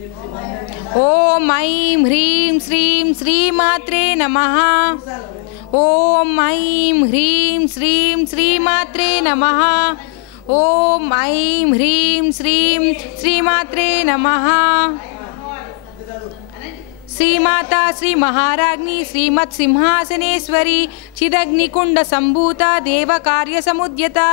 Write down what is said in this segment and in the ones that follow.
ओम ऐं ह्रीं श्रीं श्रीमात्रे नमः। ओम ऐं ह्रीं श्रीं श्रीमात्रे नमः। ओम ऐं ह्रीं श्रीं श्रीमात्रे नमः। श्रीमाता श्री महाराज्ञी श्रीमत् सिंहासनेश्वरी चिदग्निकुंड संभूता देव कार्य समुद्यता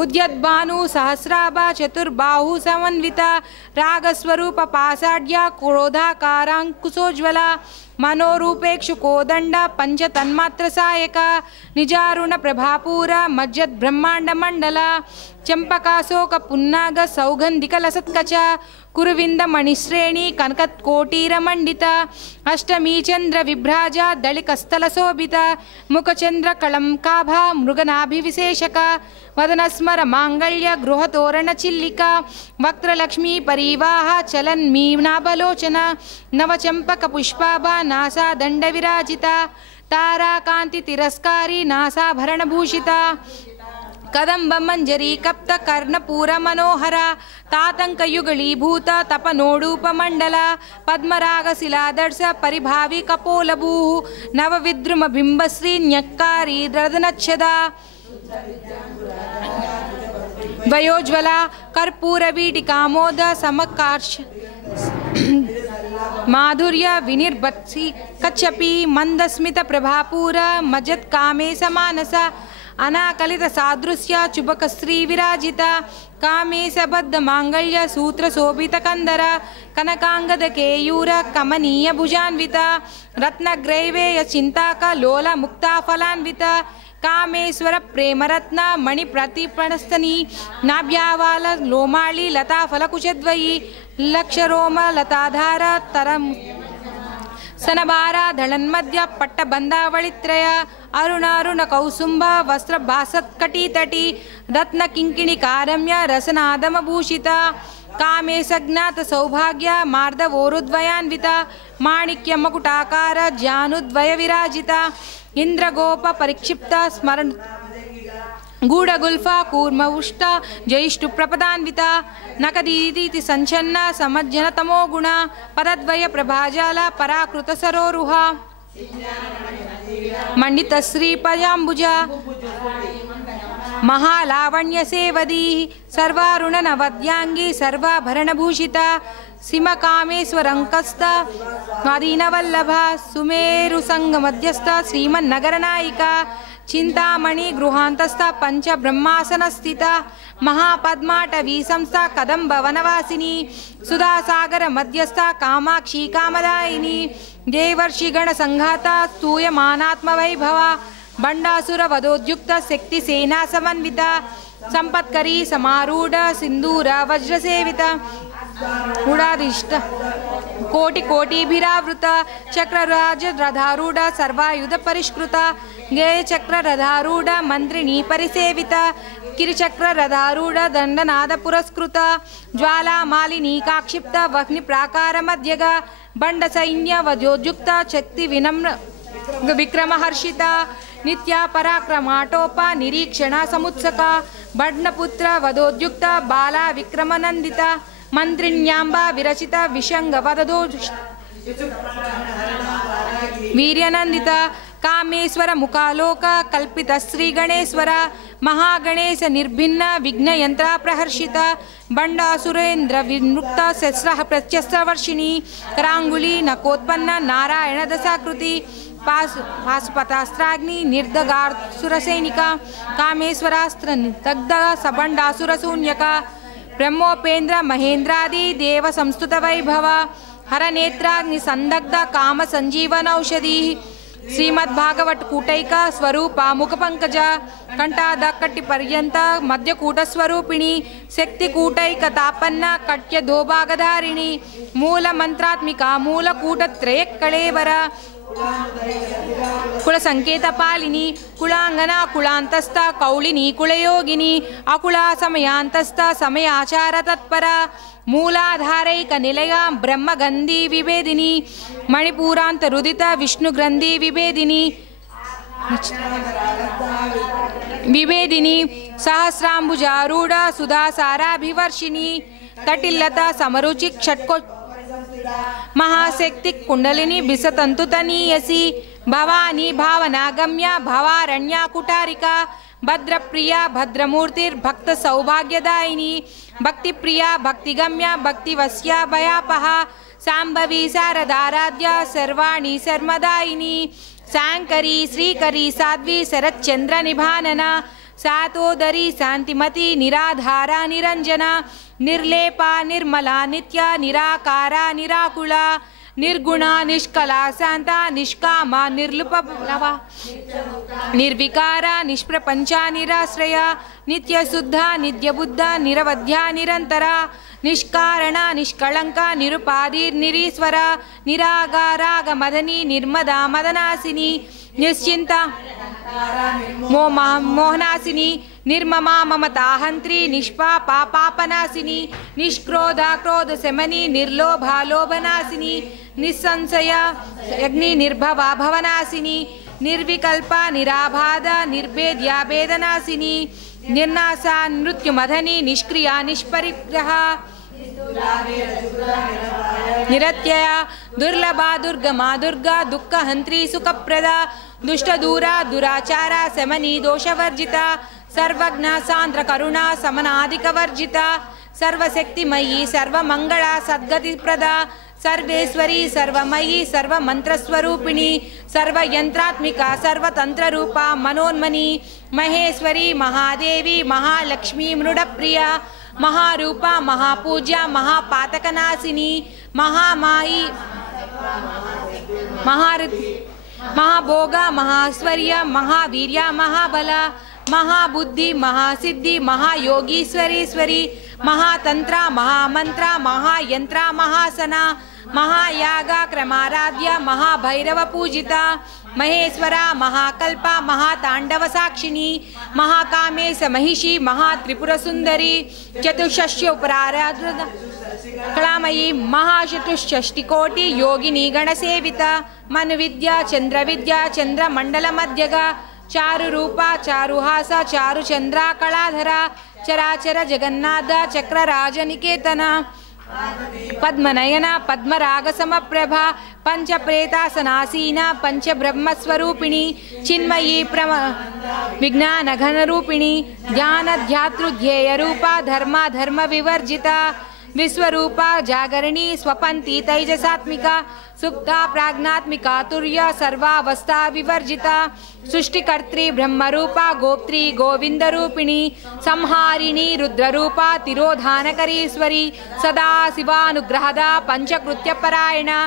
उद्यद्भानु सहस्राभा चतुर्बाहु समन्विता रागस्वरूप पाषाढ्या क्रोधाकारांकुशोज्वला मनोरूपेक्षु कोदंड पंच तन्मात्र सायका निजारुण प्रभापूरा मज्जद ब्रह्मांड मंडला चंपकाशोक पुन्नाग सौगंधिक लसत्कचा कुरुविंद मणिश्रेणी कनकत कोटीर मंडिता अष्टमी चंद्र विभ्राजा दलिकस्थल शोभिता मुखचंद्र कलंकाभा मृगनाभिविशेषका वदनस्मर मांगल्य गृह तोरण चिल्लिका वक्त्रलक्ष्मी परिवाह चलन मीनाबलोचना नवचंपक पुष्पाभा नासा दंड विराजिता ताराकांति तिरस्कारी नासाभरण भूषिता कदंब मंजरी कप्त कर्णपूर मनोहरा तातंक युगलीभूत तपनोडूप मंडला पद्मराग शिलादर्श परिभावी कपोलभू नवविद्रुम बिंबश्री न्यक्कारी रदनच्छदा वयोज्वला कर्पूरवीटिकामोद समकार्ष माधुर्य विनिर्भत्सी कच्छपी मंदस्मित प्रभापूरा मजत कामे समानसा अनाकलित सादृश्य चुबक श्री विराजिता कामेश बद्ध मांगल्य सूत्र शोभित कंदर कनकांगद केयूर कमनीय भुजान्विता रत्नग्रैवेय चिंताका लोला मुक्ता फलान्विता कामेश्वर प्रेमरत्न मणि प्रतिपणस्तनी नाभ्यावाल लोमाली लता फलकुशद्वयी लक्षरोम लताधार तरम सनबारा धळन्मध्य पट्टबंधावळित्रय अरुणारुण कौसुंभ वस्त्र भासत् कटीतटी रत्न किंकिणी कारम्य रसनादम भूषिता कामेशज्ञात सौभाग्य मार्दवोरुद्वयान्विता माणिक्य मकुटाकार जानुद्वय विराजिता इंद्रगोप परिक्षिप्त स्मरण गूढ़गुल्फा कूर्मवुष्टा जयिष्ठु प्रपदान्विता नकदीति संचन्ना समज्जन तमो गुणा पदद्वय प्रभाजाला पराकृत सरोरुहा मंडित श्री पजाम्बुजा महालावण्य सेवदी सर्वारुण नवद्यांगी सर्वाभरण भूषिता सीमा कामेश्वरंकस्ता स्वाधीनवल्लभा सुमेरु संग मध्यस्था श्रीमन्नगर नायिका चिंतामणि गृहांतस्था पंच ब्रह्मासन स्थिता महापद्माटवी संस्था कदंब वनवासिनी सुधासागर मध्यस्था कामाक्षी कामदायिनी देवर्षिगण संघाता स्तूयमानात्म वैभवा बंडासुर वधोद्युक्त शक्ति सेना समन्विता संपत्करी समारूढ़ सिंदूर वज्र सेविता उड़ादिष्ट कोटि कोटिभिरावृत चक्रराज रथारूढ़ सर्वायुध परिष्कृता गेय चक्र रथारूढ़ मंत्रिणी परिसेविता किरिचक्र रथारूढ़ दंडनाद पुरस्कृता ज्वाला मालिनी काक्षिप्त वह्नि प्राकार मध्यगा बंड सैन्य वधोद्युक्त शक्ति विनम्र विक्रम हर्षिता नित्या पराक्रमाटोपा निरीक्षण समुत्सका बड्नपुत्र वधोद्युक्त बाला विक्रमनंदिता मंत्रिण्याम्बा विरचिता विशंग वददो वीर्यनंदिता कामेश्वर मुखालोक कल्पित श्री गणेश्वर महागणेश निर्भिन्न विघ्न यंत्र प्रहर्षिता बंडासुरेन्द्र विमुक्त शस्त्र प्रत्यस्त्र वर्षिणी करांगुली नकोत्पन्न नारायण दशाकृति पाशुपतास्त्राग्नि निर्दगासुरसैनिका कामेश्वरास्त्र दग्ध सबंडासुरशून्यका ब्रह्मोपेन्द्र महेन्द्रादि देव संस्तुत वैभव हरनेत्राग्नि संदग्ध काम संजीवन औषधि श्रीमद्भागवत कूटैका स्वरूप मुख पंकज कंठादकटि पर्यंत मध्यकूट स्वरूपिणी शक्ति कूटैक तापन्न कट्य दोभागधारिणी मूल मंत्रात्मिका मूलकूट त्रय कलेवर कुल संकेत पालिनी कुलांगना कुलांतस्था कौलिनी कुलयोगिनी अकुला समयांतस्था समयाचार तत्परा मूलाधारैक निलया ब्रह्मगंधी विभेदिनी मणिपुरांत रुदित विष्णुग्रंथि विभेदिनी विभेदिनी सहस्रांबुजारूढ़ सुधासाराभिवर्षिणी तटिल्लता समरुचि षट्को महाशक्ति कुंडलिनी बिसतंतु तनीयसी भवानी भावनागम्या भवारण्या कुटारिका भद्रप्रिया भद्रमूर्तिर्भक्त सौभाग्यदायिनी भक्तिप्रिया भक्तिगम्या भक्तिवस्या भयापहा सांभवी शारदाराध्या सर्वाणि सर्वदायिनी सांकरी श्रीकरी साध्वी शरच्चंद्र निभानना सातोदरी शांतिमती निराधारा निरंजना निर्लेपा निर्मला नित्या निराकारा निराकुला निर्गुणा निष्कला शांता निष्कामा निर्लुपलवा निर्विकारा निष्प्रपंचा निराश्रया नित्यशुद्धा नित्यबुद्धा निरवध्या निरंतरा निष्कारणा निष्कलंका निरुपाधि निरीश्वरा निरागारागमदनी निर्मदा मदनासिनी निश्चिंता मोहनासिनी निर्ममा ममताहंत्री निष्पापा पापनासिनी निष्क्रोधा क्रोध शमनी निर्लोभा लोभनासिनी निस्संशया अग्नि निर्भवा भवनासिनी निर्विकल्पा निराबाधा निर्भेद्या भेदनासिनी निर्नाशा मृत्युमधनी निष्क्रिया निष्परिग्रहा निरत्यया दुर्लभा दुर्गमा दुर्गा दुःखहंत्री सुखप्रदा दुष्टदूरा दुराचारा शमनी दोषवर्जिता सर्वज्ञा सांद्र करुणा समनाधिकवर्जिता सर्वशक्तिमयी सर्वमंगला सद्गतिप्रदा सर्वेश्वरी सर्वमयी सर्वमंत्रस्वरूपिणी सर्वयंत्रात्मिका सर्वतंत्ररूपा मनोन्मनी महेश्वरी महादेवी महालक्ष्मी मृडप्रिया महारूपा महापूज्या महापातकनाशिनी महामाई महाभोगा महाश्वर्य महावीर्या महाबला महाबुद्धि महासिद्धि महायोगीश्वरीश्वरी महातंत्रा महामंत्रा महायंत्रा महासना महायागा क्रमाराध्या महाभैरव पूजिता महेश्वरा महाकल्पा महातांडव साक्षिणी महाकामेश महिषी महात्रिपुर सुंदरी चतुष्षष्टि उपराराध्या कलामयी महाचतुष्षष्टिकोटि योगिनी गणसेविता मनुविद्या चंद्रविद्या चंद्रमंडल मध्यगा चारु रूपा चारुहासा चारुचंद्रा कलाधरा चराचर जगन्नाथ चक्रराज निकेतना पद्मनयना पद्मराग समप्रभा पंच प्रेतासनासीना पंच ब्रह्मस्वरूपिणी चिन्मयी विज्ञान घन रूपिणी ध्यान ध्यातृध्येय रूपा धर्मा धर्म विवर्जिता विश्वरूपा जागरणी स्वपंती तैजसात्मिका सुप्ता प्राज्ञात्मिका तुर्य सर्वावस्था विवर्जिता सृष्टिकर्त्री ब्रह्मरूपा गोप्त्री गोविंद रूपिणी संहारिणी रुद्ररूपा तिरोधानकरीश्वरी सदा शिवानुग्रहदा पंचकृत्यपरायणा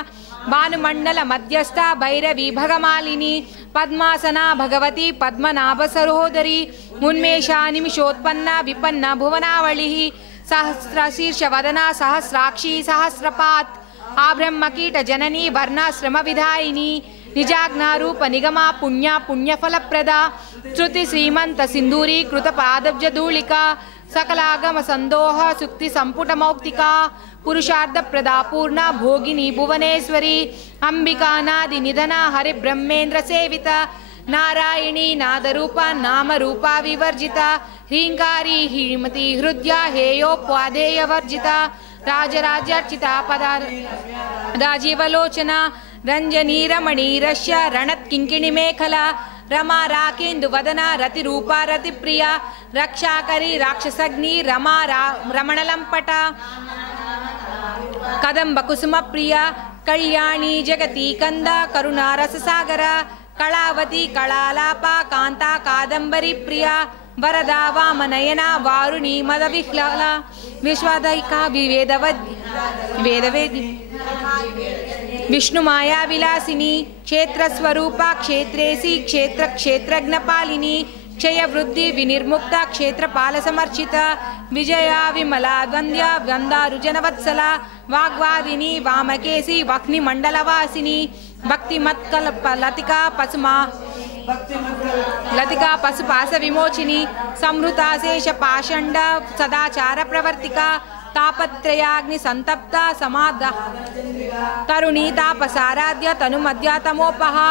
भानुमंडल मध्यस्था भैरवी भगमालिनी पद्मासना भगवती पद्मनाभ सरोदरी उन्मेषा निमिषोत्पन्ना विपन्ना भुवनावली सहस्रशीर्ष वदना सहस्राक्षी सहस्रपात आब्रह्मकीट जननी वर्णाश्रम विधायिनी निजाग्ना रूप निगमा पुण्या पुण्यफलप्रदा श्रुति श्रीमंत सिंदूरी कृत पादब्ज धूलिका सकलागम संदोह सुक्ति संपुट मौक्तिका पुरुषार्थ प्रदा पूर्णा भोगिनी भुवनेश्वरी अंबिका नादि निधना हरि ब्रह्मेंद्र सेविता नारायणी नादरूपा नाम रूपा विवर्जिता ह्रींकारी ह्रीमती हृदया हेयोपादेय वर्जिता राजराज्यार्चिता पदा राजीवलोचना रंजनी रमणी रश्य रणत् किंकिणी मेखला रमा राकेन्दु वदना रतिरूपा रतिप्रिया रक्षाकरी राक्षसग्नि रमा रमणलंपटा कदंब कुसुम प्रिया कल्याणी जगती कंदा करुणा रससागरा कलावती कलालापा कांता कादंबरी प्रिया वरदा वामनयना वारुणी मदविह्लाला विश्वादयिका वेदवेदी विष्णुमाया विलासिनी क्षेत्र स्वरूपा क्षेत्रेसी क्षेत्र क्षेत्रज्ञपालिनी क्षय वृद्धि विनिर्मुक्ता क्षेत्रपाल समर्चिता विजया विमला वंद्या वंदारुजनवत्सला वाग्वादिनी वामकेशी वह्निमंडलवासिनी भक्तिमत्कल्प लतिका पसुमा लतिका पशुपाश विमोचिनी संहृताशेष पाषंड सदाचार प्रवर्तिका तापत्रयाग्नि संतप्ता समादा तरुणी तापसाराध्य तनुमध्या तमोपहा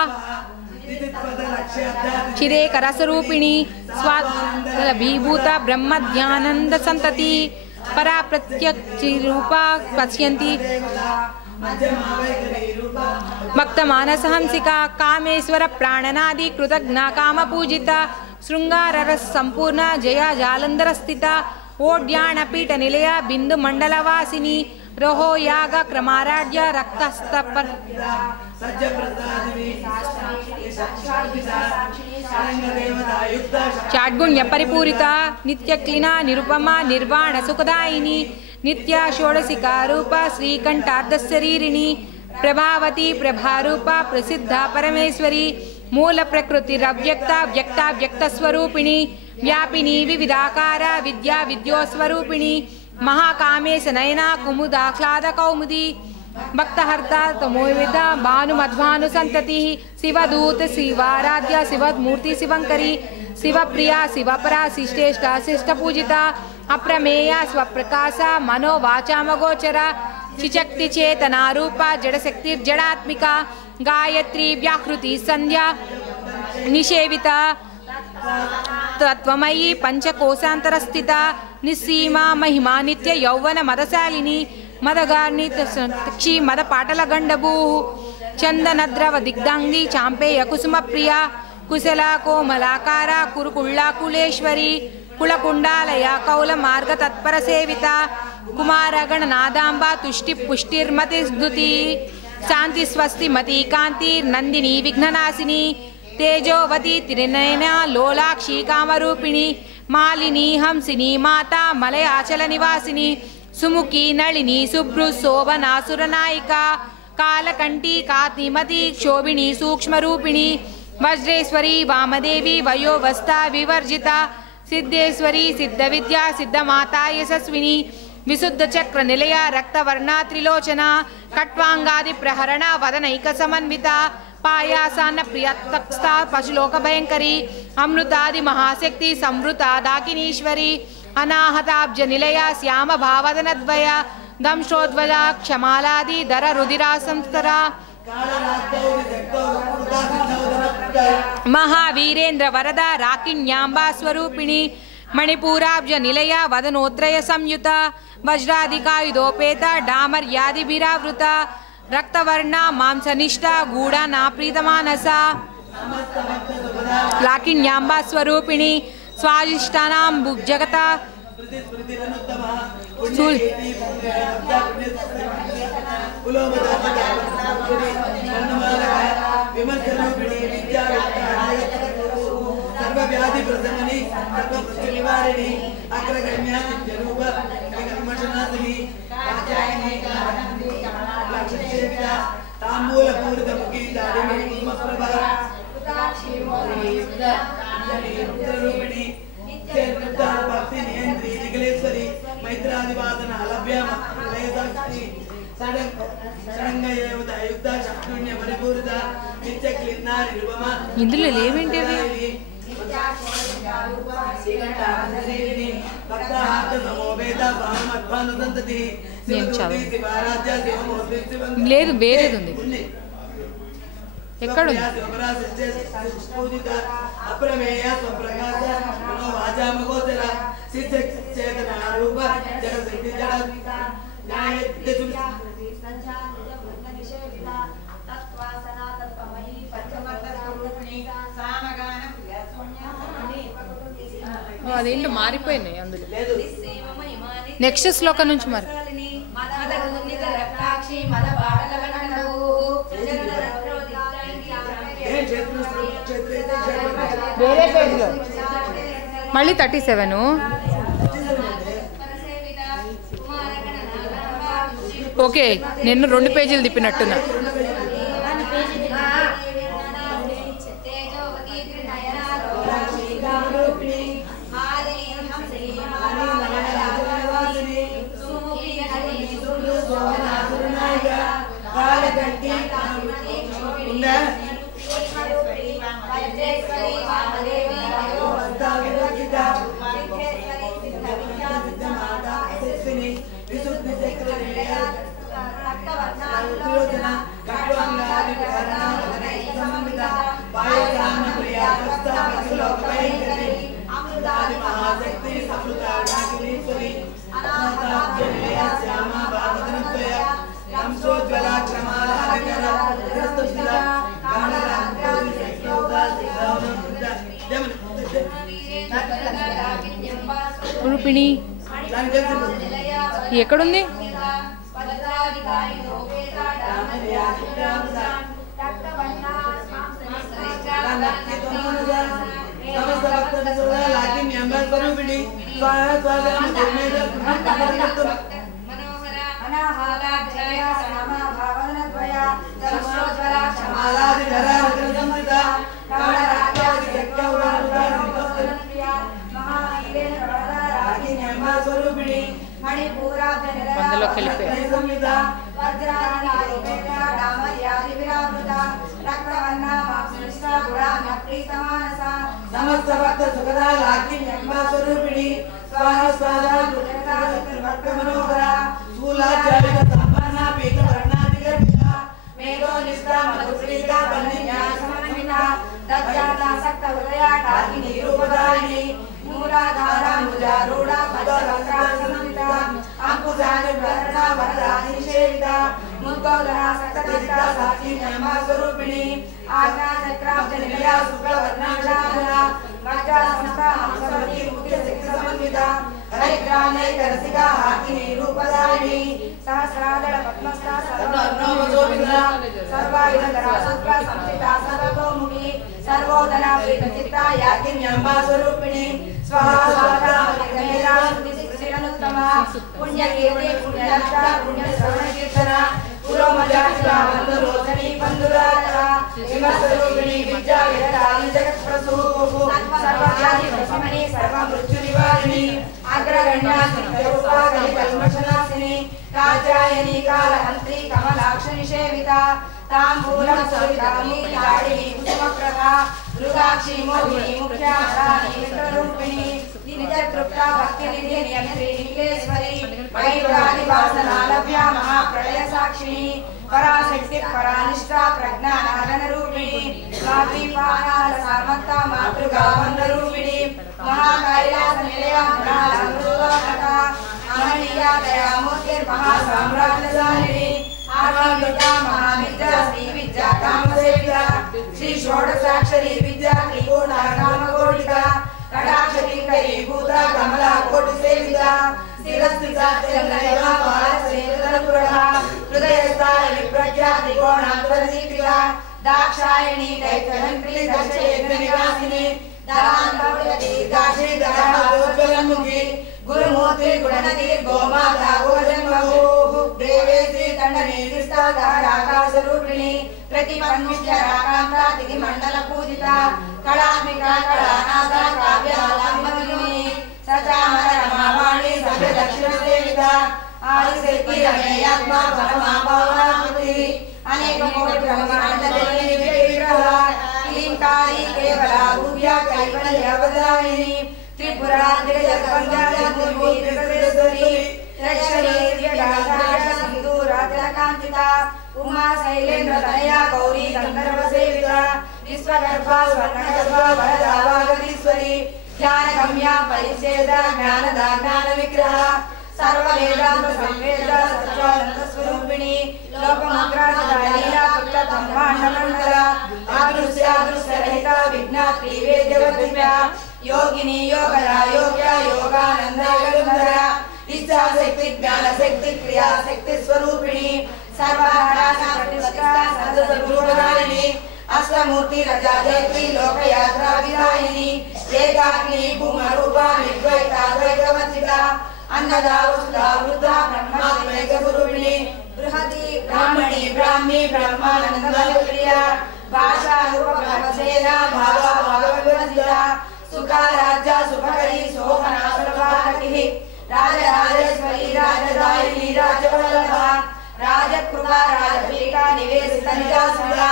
चिरेक रसरूपिणी स्वादभीभूता ब्रह्म ध्यानंद संतति परा प्रत्यक्ष रूपा पश्यन्ति भक्त मानस हंसिका कामेश्वर प्राणनादि कृतज्ञा काम पूजिता शृंगार रस संपूर्ण जया जालंधर स्थिता ओड्याण पीठ निलय बिंदु मंडल वासिनी रहो याग क्रमाराज्य रक्तस्तपर चाड्गुण्य परिपूरिता नित्य क्लीना निरुपमा निर्वाण सुखदायिनी नित्या षोडशिका रूपा श्रीकंठार्धशरीरिणी प्रभावती प्रभारूपा प्रसिद्धा परमेश्वरी मूल प्रकृतिरव्यक्ता व्यक्ता व्यक्तस्वरूपिणी व्यापिनी विविधाकार विद्या विद्योस्वरूपिणी महाकामेश नयना कुमुदाह्लाद कौमुदी भक्तहर्ता तमोविदा भानुमध्वानु संतति शिवदूत शिवाराध्या शिवमूर्ति शिवंकरी शिवप्रिया शिवपरा शिष्टेष्टा शिष्टपूजिता अप्रमेया स्वप्रकाशा मनोवाचामगोचरा चिचक्ति चेतनारूपा जड़शक्तिर्जड़ात्मिका गायत्री व्याहृति संध्या निषेविता तत्वमयी पंचकोशांतरस्थिता निस्सीमा महिमा नित्य यौवन मदशालिनी मदगार्णी तक्षी मद पाटल गंडभू चंदनद्रव दिग्धांगी चांपेय कुसुम प्रिया कुशला कोमलाकारा कुरुकुल्ला कुलेश्वरी कुलकुंडालया कौल मार्ग तत्पर सेविता कुमारगण नादांबा तुष्टि पुष्टिर्मति स्तुति शांति स्वस्ति मति कांति नंदिनी विघ्ननाशिनी तेजोवती त्रिनयना लोलाक्षी कामरूपिणी मालिनी हंसिनी माता मलयाचल निवासिनी सुमुखी नलिनी सुभ्रु शोभनासुरनायिका कालकंठी कातिमती क्षोभिणी सूक्ष्मरूपिणी वज्रेश्वरी वामदेवी वयोवस्था विवर्जिता सिद्धेश्वरी सिद्धविद्या सिद्धमाता यशस्विनी विशुद्ध चक्र निलया रक्तवर्णा त्रिलोचना कट्वांगादि प्रहरणा वदनैक समन्विता पायासान प्रियतक्स्था पशुलोक भयंकरी अमृतादि महाशक्ति संवृता दाकिनीश्वरी अनाहताब्ज निलया श्याम भावदनद्वया दंशोद्वजा क्षमालादि दर रुधिरा संस्तरा महावीरेन्द्र वरदा राकिण्याम्बा स्वरूपिणी मणिपूराब्ज निलया वदनोत्रय संयुता वज्राधिकायुधोपेता डामर्यादिभिरावृता रक्तवर्णा मांसनिष्ठा गूढ़ा नाप्रीतमानसा लाकिण्याम्बा स्वरूपिणी स्वादिष्टानां भुजगता सर्वव्याधि प्रशमनी सर्वपुष्टि निवारिणी अग्रगण्या नित्यरूप विकर्मशनाशिनी कात्यायनी लक्ष्मीदेविता तांबूल पूरित मुखी दारिणी कुसुमप्रभा रूपिणी नित्य भक्ति नियंत्री निखिलेश्वरी मैत्रादिवादन अलभ्यम लयसाक्षी ఇందులో లేవేంటి లేదు వేరేది ఉంది ఎక్కడ అదేంటో మారిపోయినాయి అందులో నెక్స్ట్ శ్లోకం నుంచి మరి వేరే పేజ్లో మళ్ళీ 37 ఓకే నేను 2 పేజీలు తిప్పినట్టున్నా Swala రూపిణి ఎక్కడుంది? మందలోకి पराशक्ति परानिष्ठा प्रज्ञानागन रूपिणी मातृपानाल सामक्ता मातृगा वंदरूपिणी महाकैलास निलया मृणालमृतोदका अमनीया दयामूर्ति महासाम्राज्यशालिनी आत्मविद्या महाविद्या श्री विद्या कामसेविका श्री षोडशाक्षरी विद्या त्रिकोणा कामकोटिका कटाक्षरी भूता कमला कोटि सेविका शिरस्थिता चंद्रया बालसेवितपुरहा हृदयस्था विप्रज्ञा त्रिकोणान्तरदीपिका दाक्षायणी दैत्यहन्त्री दक्षयज्ञनिवासिनी दरान्तर्गतीर्घाक्षी दरहारोज्ज्वलमुखी गुरुमूर्ति गुणनदी गोमाता गोजन्मभूः देवेशी दण्डनेतिस्था दहराकाशरूपिणी प्रतिपन्विष्यराकान्ता दिगिमण्डलपूजिता कलात्मिका कलानाथा काव्यालाम्बविनी सचामर रमावाणी सभ्य दक्षिणसेविता आदिशक्ति रमेयात्मा परमा पावनामूर्ति अनेक कोटि ब्रह्माण्डदेवी विग्रह क्लींकारी केवला भूव्या कैवल्यवदायिनी त्रिपुरा त्रिजगवंद्यात्मभूतिरेश्वरी रक्षणी दिव्यदासाय सिंधूरातिलकांचिता उमा शैलेन्द्र तनया गौरी गंधर्वसेविता विश्वगर्भा स्वर्णगर्भा वरदा वागदीश्वरी ज्ञानगम्या परिच्छेदा ज्ञानदा ज्ञानविग्रह सर्ववेदांत संवेदा सच्चिदानंद स्वरूपिणी लोकमग्रा लीला पुत्र ब्रह्मांडमंडला आदृश्यादृश्यरहिता विघ्नात्री वेद्यवतिभ्या योगिनी योगदा योग्या योगानंदा गंधरा इच्छा शक्ति ज्ञान शक्ति क्रिया शक्ति स्वरूपिणी सर्वहारा प्रतिष्ठा सदसद्रूपधारिणी अष्टमूर्ति रजा जयत्री लोकयात्रा विधायिनी एकाग्नि भूमरूपा निर्द्वैता द्वैतवतिता अन्नदा वसुधा वृद्धा ब्रह्मात्मैक स्वरूपिणी बृहती ब्राह्मणी ब्राह्मी ब्रह्मानंदप्रिया भाषा रूप ब्रह्मसेना भावा भागवतिता सुखाराज्या सुभकरी शोभना सर्वाकिः राजराजेश्वरी राजदायिनी राजवल्लभा राजकृपा राजपीठा निवेशिता निजासुरा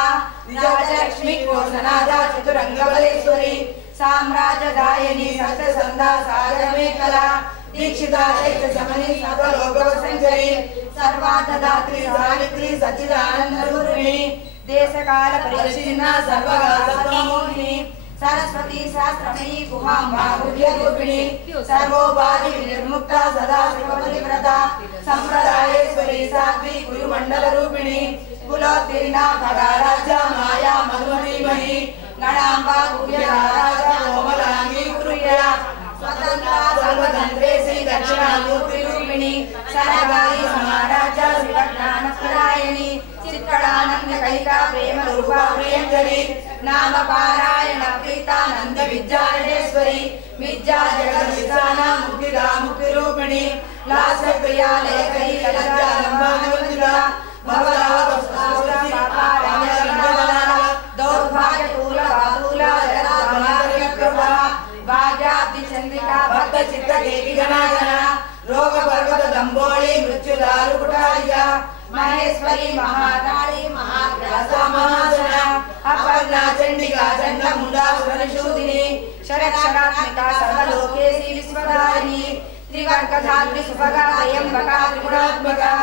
राजलक्ष्मी कोशनादा चतुरंगबलेश्वरी साम्राज्यदायिनी सत्यसंधा सागरमेखला दीक्षिता शक्ति समनी सर्वलोकवसंचरी सर्वार्थदात्री सावित्री सच्चिदानंदरूपिणी देशकाल परिच्छिन्ना सर्वगात्रमोहिनी सरस्वती शास्त्रमयी गुहाम्बा गुह्यरूपिणी सर्वोपाधि विनिर्मुक्ता सदा शिवपतिव्रता संप्रदायेश्वरी साध्वी गुरुमण्डलरूपिणी कुलोत्तीर्णा खगाराज्या माया मधुमतीमही गणाम्बा गुह्यराजा कोमलांगी गुरुया स्वतंत्रा सर्वतंत्रे कैका प्रेम रूपा प्रियंकरी नाम पारायण प्रीतानंद विद्यारणेश्वरी विद्या जगत विधाना मुक्तिदा मुक्ति रूपिणी लास प्रिया लेखरी लज्जा लंबानुविदा भवदा वस्तुस्ता पापारण्यविघ्नहरा दौर्भाग्य तूल बातूला जरा भवार्यकृपा भाग्याब्धि चंद्रिका भक्त चित्त देवी गणागणा रोग पर्वत दंबोली मृत्यु दारु कुटारिका महेश्वरी महाकाली महाग्रासा महासना अपर्णा चंडिका चंड मुंडा सुरनिशूदिनी शरक्षरात्मिका सर्वलोकेशी विश्वधारिणी त्रिवर्गधात्री सुभगा त्र्यंबका त्रिगुणात्मका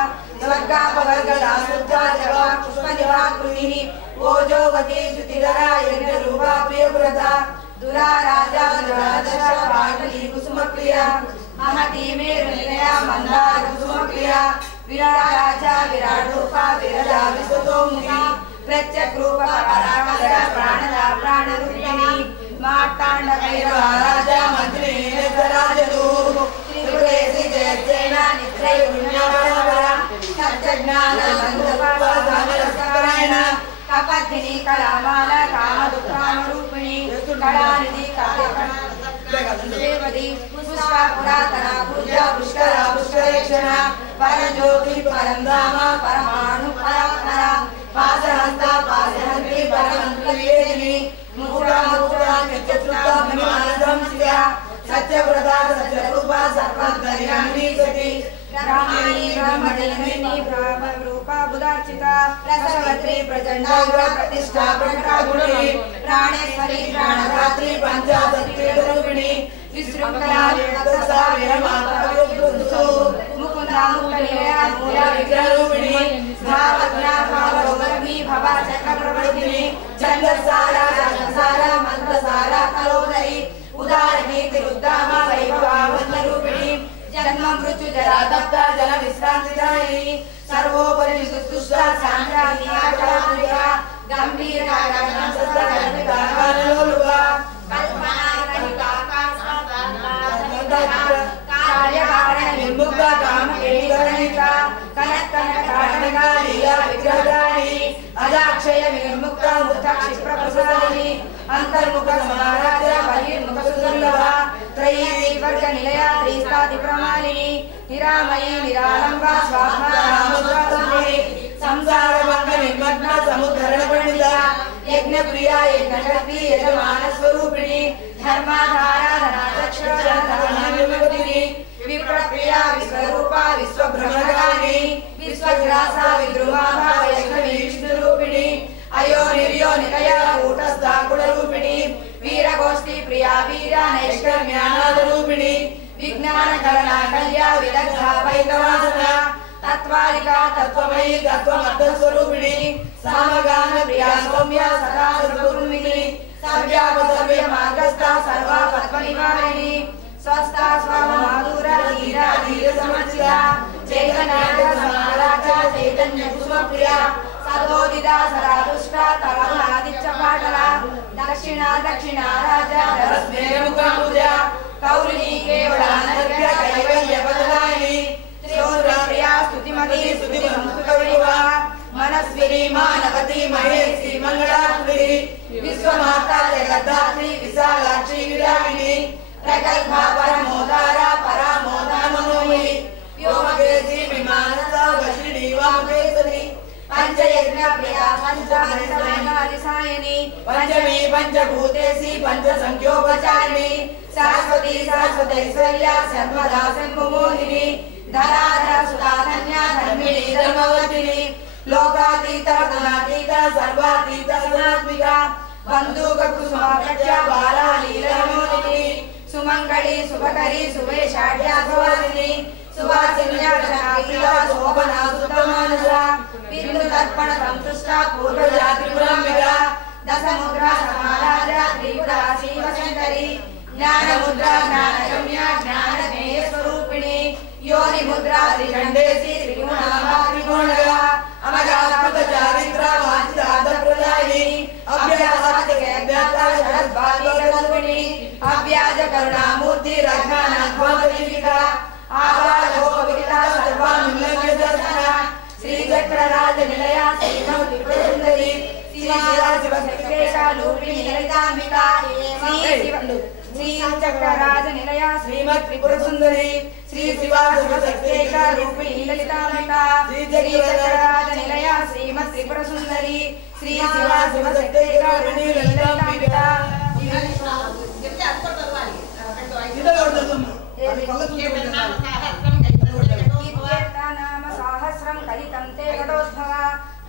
स्वर्गापवर्गदा शुद्धा जवा पुष्पनिवाकृतिः ओजोवती ज्योतिधरा यज्ञरूपा प्रियव्रता दुरा राजा दुरादशा पाटली कुसुमप्रिया महती मेरुनिलया मंदार कुसुमप्रिया विराट राजा विराट रूपा विरजा विश्वतोमुखी प्रत्यक्ष रूप पराकल प्राणदा प्राणरूपिणी मार्तांड भैरव राजा मंत्री राजदू त्रिपुरेशी जयसेना नित्रय पुण्यवरा सत्यज्ञान बंधुपारायण कपथिनी कलामाला काम दुःखाम रूपिणी कलानिधि काव्यदेवदी पुष्पा पुरातना पूजा पुष्करा पुष्करेक्षणा परज्योति परंधामा परमाणु परात्परा पासहस्ता पासहस्त्री परमंत्रवेदिनी मुकुटा मुकुटा चतुर्था मणिमानसंस्या सत्यव्रता सत्यरूपा सर्वधर्याणि सती ब्राह्मणी ब्रह्मणि ब्रह्मरूपा बुधार्चिता रसवत्री प्रचंडाग्र प्रतिष्ठा प्रकटागुणी प्राणेश्वरी प्राणधात्री पंचाशक्ति रूपिणी विशृंखला विरक्तसा विरमाता मुकुंदा मुक्तनिलया मूला विग्रहरूपिणी भावज्ञा भावरोगमी भवा चक्रप्रवर्तिनी छन्दसारा छन्दसारा मंत्रसारा कलोदरी उदारिणी तिरुद्धामा वैभवा वन्दरूपिणी जन्म मृत्यु जरा तप्ता जन विश्रांतिदायिनी सर्वोपरि सुष्ठा सांख्यानी आचार्या गंभीर कारणं सत्संगता कालोलुवा कल्पना रहिता कार्य कारण निर्मुक्त काम केलिकरणिका कनक कारणिका लीला विग्रहदायिनी अजाक्षय निर्मुक्त मुक्त क्षिप्र प्रसादिनी अंतर्मुख समाराज बहिर्मुख सुदुर्लभा त्रयी वर्ग निलया त्रिस्ताति प्रमालिनी निरामयी निरालंबा स्वात्मा रामस्वामी संसार भंग निर्मग्न समुद्धरण पंडिता यज्ञ प्रिया यज्ञ शक्ति यजमान स्वरूपिणी धर्माधारा धनाध्यक्ष धर्मनिर्विभूतिनी विप्र प्रिया विश्वरूपा विश्वभ्रमणकारिणी विश्वग्रासा विद्रुमा भाव यज्ञ विष्णु रूपिणी अयो निर्यो निलया कूटस्था कुलरूपिणी वीरगोष्ठी प्रिया वीरा नैष्कर्म्यानाद रूपिणी विज्ञान करणा कल्या विदग्धा वैतवासना तत्वालिका तत्वमयी तत्वमर्थ स्वरूपिणी सामगान प्रिया सौम्या सदा सर्वगुरुमिनी सर्व्यापसर्व्य मार्गस्था सर्वा पद्मनिवारिणी स्वस्था स्वाममाधुरा धीरा धीर समर्चिता चैतन्य समाराजा चैतन्य कुसुमप्रिया सदोदिता सदादुष्टा तरुणादित्य पाटला दक्षिणा दक्षिणा राजा रस्मेर मुखांबुजा कौरिणी केवलानर्घ्य कैवल्य बदलायिनी त्रिपुरा प्रिया स्तुतिमती स्तुतिमन्तुकविवा मनस्विनी मानवती महेशी मंगलात्मरी विश्वमाता जगद्धात्री विशालाक्षी विरागिनी प्रकल्पा परमोदारा परामोदा मनोमयी व्योमकेशी विमानसा वज्रिणी वामकेसरी पंचयज्ञ प्रिया पंचामृतमयनादिसायिनी पंचमी पंचभूतेशी पंचसंख्योपचारिणी सरस्वती सरस्वतैश्वर्या सर्वदा शम्भुमोहिनी धराधर सुधाधन्या धर्मिणी धर्मवतिनी लोकातीता गुणातीता सर्वातीता गुणात्मिका बंधुक कुसुमाभ्या बाला लीलामोदिनी सुमंगली शुभकरी सुवेशाढ्या सुवासिनी सुवासिन्या जनाकिला शोभना सुतमानसा बिंदु तर्पण संतुष्टा पूर्वजा त्रिपुरांबिका दश मुद्रा समाराजा त्रिपुरा शिवशंकरी ज्ञान मुद्रा ज्ञानगम्या ज्ञानज्ञेय स्वरूपिणी योनि मुद्रा त्रिगंडेशी त्रिगुणामा त्रिगुणगा अमगात्मक चारित्रा वाचितार्थ प्रदायिनी अभ्यासातिकेभ्यासा जगद्भागवतरूपिणी अव्याज करुणामूर्ति रघुनाथात्मका आवाजोपविता सर्वानुल्लंघ्य दर्शना श्री चक्रराज निलया श्रीमती त्रिपुरसुंदरी श्री शिवशक्तिकालूपिणी ललितांबिका श्री चक्रराज निलया श्रीमती त्रिपुरसुंदरी श्री शिवशक्तिकालूपिणी ललितांबिका श्री चक्रराज निलया श्रीमती त्रिपुरसुंदरी श्री शिवशक्तिकालूपिणी ललितांबिका नाम सहस्रं कलितं ते घटोद्भव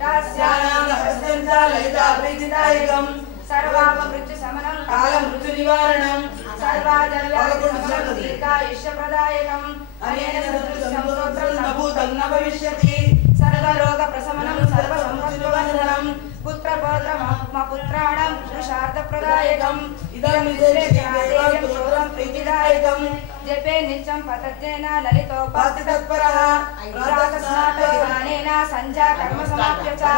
रहस्यानां रहस्यं च ललिता प्रीतिदायकं सर्वापमृत्युशमनं कालमृत्युनिवारणं सर्वाजन्मशमनं दीर्घायुष्यप्रदायकं अनेन सदृशं स्तोत्रं न भूतं न भविष्यति सर्वरोगप्रशमनं सर्वसम्पद्वर्धनं पुत्रपौत्रमपुत्राणां पुरुषार्थप्रदायकम् इदं विशेषेण प्रीतिदायकं जपे नित्यं पतत्येन ललितोपास्ति तत्परः प्रातस्नातो गानेन सञ्जा कर्म समाप्य च